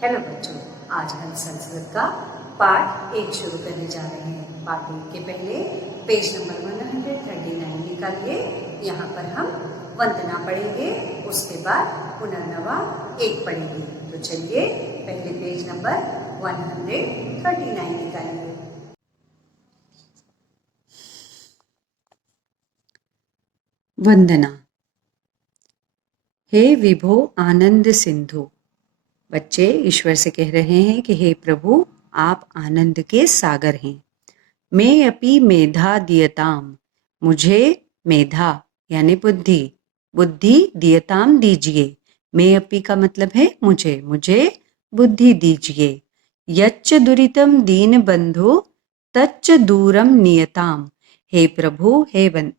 Hello बच्चों, आज हम संस्कृत का पाठ 1 शुरू करने जा रहे हैं। पाठ 1 के पहले पेज नंबर 139 निकालिए। यहाँ पर हम वंदना पढ़ेंगे, उसके बाद पुनर्नवा 1 पढ़ेंगे। तो चलिए पहले पेज नंबर 139 निकालिए। वंदना। हे विभो आनंद सिंधु। बच्चे ईश्वर से कह रहे हैं कि हे प्रभु, आप आनंद के सागर हैं। मैं अपि मेधा दियताम, मुझे मेधा यानी बुद्धि दियताम दीजिए। मैं अपि का मतलब है मुझे बुद्धि दीजिए। यच्च दुरितम दीन बंधु तच्च दूरम नियताम। हे प्रभु, हे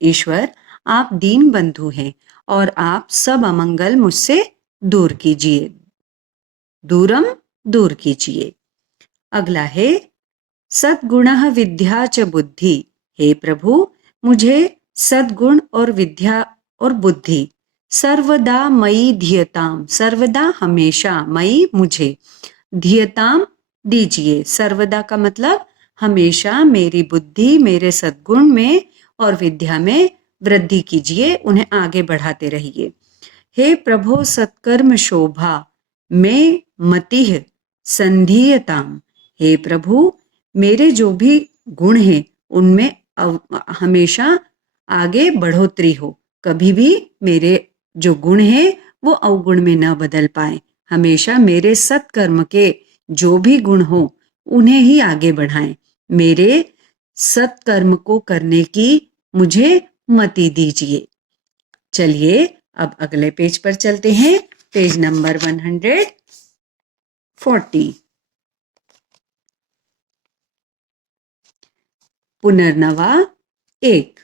ईश्वर, आप दीन बंधु हैं और आप सब अमंगल मुझसे दूर कीजिए, दूरम दूर कीजिए। अगला है सद्गुणः विद्या च बुद्धि। हे प्रभु, मुझे सद्गुण और विद्या और बुद्धि सर्वदा मयि धियताम, सर्वदा हमेशा, मयि मुझे, धियताम दीजिए। सर्वदा का मतलब हमेशा मेरी बुद्धि, मेरे सद्गुण में और विद्या में वृद्धि कीजिए, उन्हें आगे बढ़ाते रहिए। हे प्रभो सत्कर्म शोभा में मतिह संधीयताम। हे प्रभु, मेरे जो भी गुण हैं उनमें हमेशा आगे बढ़ोतरी हो, कभी भी मेरे जो गुण हैं वो अवगुण में न बदल पाए। हमेशा मेरे सत्कर्म के जो भी गुण हो उन्हें ही आगे बढ़ाएं। मेरे सत्कर्म को करने की मुझे मति दीजिए। चलिए अब अगले पेज पर चलते हैं। Page number 140। पुनर्नवा 1,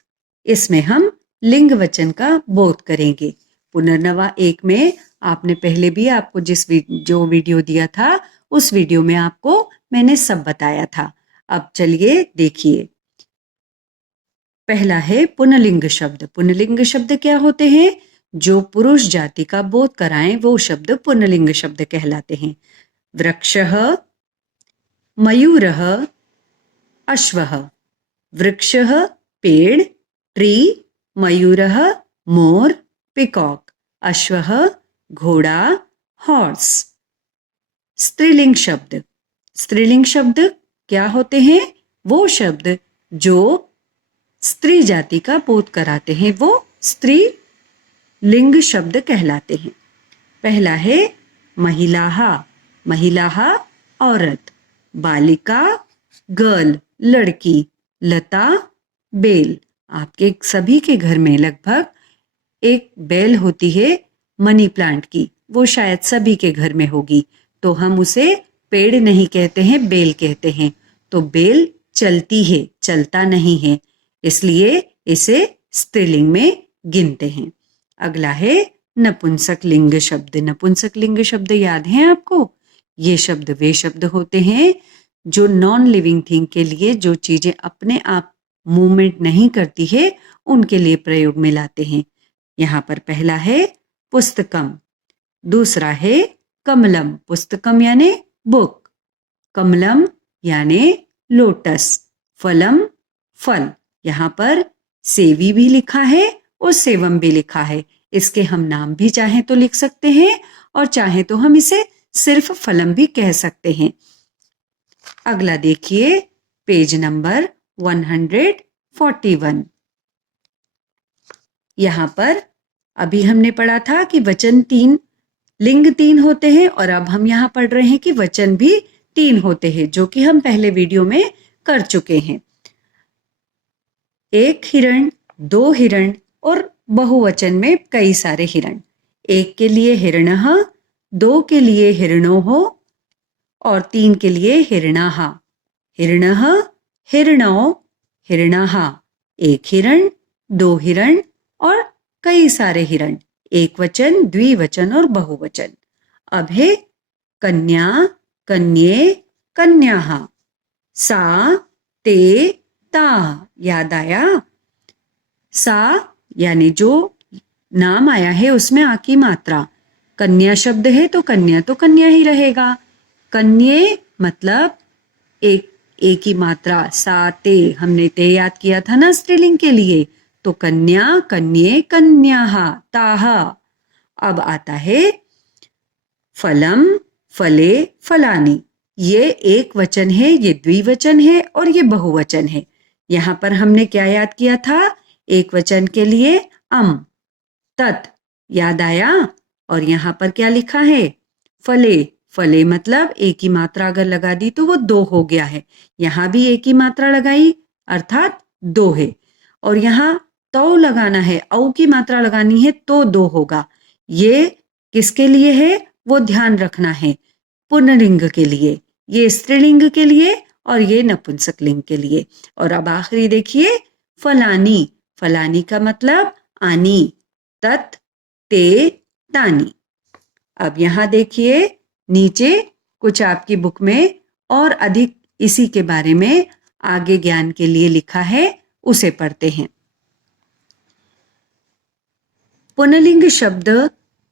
इसमें हम लिंग वचन का बोध करेंगे। पुनर्नवा 1 में आपने पहले भी आपको जो वीडियो दिया था उस वीडियो में आपको मैंने सब बताया था। अब चलिए देखिए। पहला है पुनलिंग शब्द। पुनलिंग शब्द क्या होते हैं? जो पुरुष जाति का बोध कराएं वो शब्द पुनलिंग शब्द कहलाते हैं। वृक्षः, मयूरः, अश्वः। वृक्षः पेड़, ट्री, मयूरः मोर, पिकॉक, अश्वः घोड़ा, हॉर्स। स्त्रीलिंग शब्द। स्त्रीलिंग शब्द क्या होते हैं? वो शब्द जो स्त्री जाति का बोध कराते हैं वो स्त्री लिंग शब्द कहलाते हैं। पहला है महिलाः। महिलाः औरत, बालिका गर्ल लड़की, लता बेल। आपके सभी के घर में लगभग एक बेल होती है मनी प्लांट की, वो शायद सभी के घर में होगी। तो हम उसे पेड़ नहीं कहते हैं, बेल कहते हैं। तो बेल चलती है, चलता नहीं है, इसलिए इसे स्त्रीलिंग में गिनते हैं। अगला है नपुंसक लिंग शब्द। नपुंसक लिंग शब्द याद है आपको? ये शब्द वे शब्द होते हैं जो नॉन लिविंग थिंग के लिए, जो चीजें अपने आप मूवमेंट नहीं करती है उनके लिए प्रयोग में लाते हैं। यहाँ पर पहला है पुस्तकम, दूसरा है कमलम। पुस्तकम यानी बुक, कमलम यानी लोटस, फलम फल। यहाँ पर सेवी भी लिखा है और सेवम भी लिखा है। इसके हम नाम भी चाहें तो लिख सकते हैं और चाहें तो हम इसे सिर्फ फलम भी कह सकते हैं। अगला देखिए पेज नंबर 141। यहाँ पर अभी हमने पढ़ा था कि वचन 3, लिंग 3 होते हैं और अब हम यहाँ पढ़ रहे हैं कि वचन भी 3 होते हैं, जो कि हम पहले वीडियो में कर चुके हैं। 1 हिरण, 2 हिरण और बहुवचन में कई सारे हिरण। 1 के लिए हिरणः, 2 के लिए हिरणोः और 3 के लिए हिरणाः। हिरणः, हिरणौ, हिरणाः। 1 हिरण, 2 हिरण और कई सारे हिरण। एक वचन, द्विवचन और बहुवचन। अब है कन्या, कन्ये, कन्याः। सा, ते, ता। याद आया? सा यानी जो नाम आया है उसमें आ की मात्रा, कन्या शब्द है तो कन्या ही रहेगा। कन्ये मतलब एक ही मात्रा, सा ते, हमने ते याद किया था ना स्त्रीलिंग के लिए, तो कन्या, कन्ये, कन्याः, ताः। अब आता है फलम, फले, फलानी। ये एक वचन है, ये द्विवचन है और ये बहुवचन है। यहां पर हमने क्या याद किया था? एक वचन के लिए अम, तत् याद आया। और यहां पर क्या लिखा है? फले, फले मतलब एक ही मात्रा अगर लगा दी तो वो दो हो गया है। यहां भी एक ही मात्रा लगाई अर्थात दो है। और यहां तो लगाना है, औ की मात्रा लगानी है तो दो होगा। ये किसके लिए है वो ध्यान रखना है, पुनर्लिंग के लिए, ये स्त्रीलिंग के लिए और ये नपुंसकलिंग के लिए। और अब आखिरी देखिए फलानी, फलानी का मतलब आनी, तत्, ते, तानी। अब यहां देखिए नीचे कुछ आपकी बुक में और अधिक इसी के बारे में आगे ज्ञान के लिए लिखा है, उसे पढ़ते हैं। पुनर्लिंग शब्द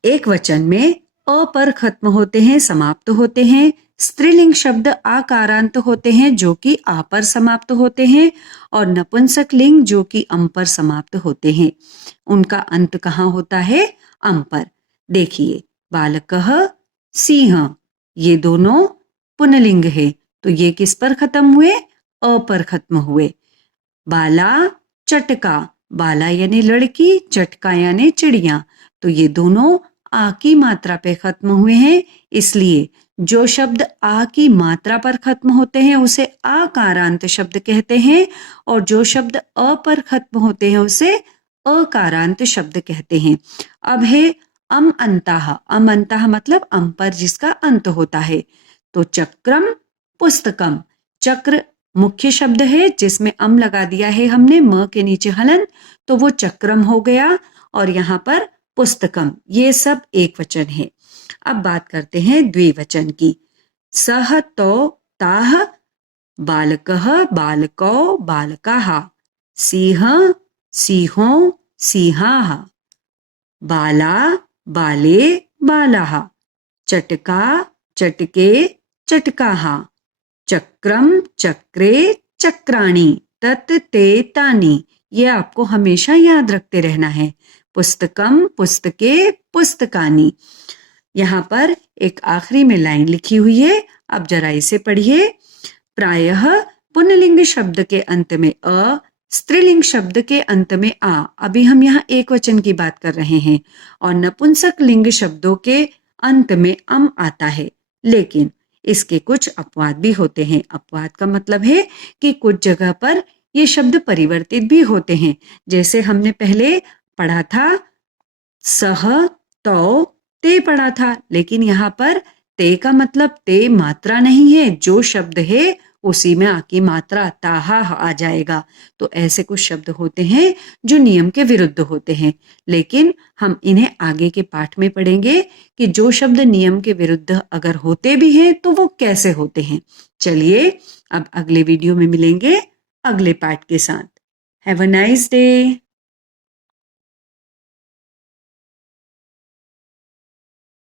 एक वचन में अ पर खत्म होते हैं, समाप्त होते हैं। स्त्रीलिंग शब्द आकारांत होते हैं जो कि आ पर समाप्त होते हैं, और नपुंसक लिंग जो कि अम पर समाप्त होते हैं। उनका अंत कहाँ होता है? अम पर। देखिए बालकः, सिंह, ये दोनों पुनर्लिंग है, तो ये किस पर खत्म हुए? अ पर खत्म हुए। बाला, चटका, बाला यानी लड़की, चटका यानी चिड़िया, तो ये दोनों आ की मात्रा पे खत्म हुए हैं। इसलिए जो शब्द आ की मात्रा पर खत्म होते हैं उसे आकारांत शब्द कहते हैं, और जो शब्द अ पर खत्म होते हैं उसे अकारांत शब्द कहते हैं। अब है अम अंताः, अम अंताः मतलब अम पर जिसका अंत होता है। तो चक्रम, पुस्तकम, चक्र मुख्य शब्द है जिसमें अम लगा दिया है हमने म के नीचे हलन, तो वो चक्रम हो गया। और यहाँ पर पुस्तकम, ये सब एक वचन है। अब बात करते हैं द्विवचन की। सह, तो, ताः, बालकः, बालकौ, बालकाः, सिंह, सिंहो, सिंहाः, बाला, बाले, बालाः, चटका, चटके, चटकाः, चक्रम, चक्रे, चक्राणी, तत्, ते, तानी। ये आपको हमेशा याद रखते रहना है। पुस्तकम, पुस्तके, पुस्तकानी। यहाँ पर एक आखिरी में लाइन लिखी हुई है, अब जरा इसे पढ़िए। प्रायः पुनर्लिंग शब्द के अंत में अ, स्त्रीलिंग शब्द के अंत में आ, अभी हम यहाँ एक वचन की बात कर रहे हैं, और नपुंसक लिंग शब्दों के अंत में अम आता है। लेकिन इसके कुछ अपवाद भी होते हैं। अपवाद का मतलब है कि कुछ जगह पर ये शब्द परिवर्तित भी होते हैं। जैसे हमने पहले पढ़ा था सह, तो, ते पढ़ा था, लेकिन यहाँ पर ते का मतलब ते मात्रा नहीं है, जो शब्द है उसी में आकी मात्रा ताहा आ जाएगा। तो ऐसे कुछ शब्द होते हैं जो नियम के विरुद्ध होते हैं, लेकिन हम इन्हें आगे के पाठ में पढ़ेंगे कि जो शब्द नियम के विरुद्ध अगर होते भी हैं तो वो कैसे होते हैं। चलिए अब अगले वीडियो में मिलेंगे अगले पाठ के साथ। Have a nice day.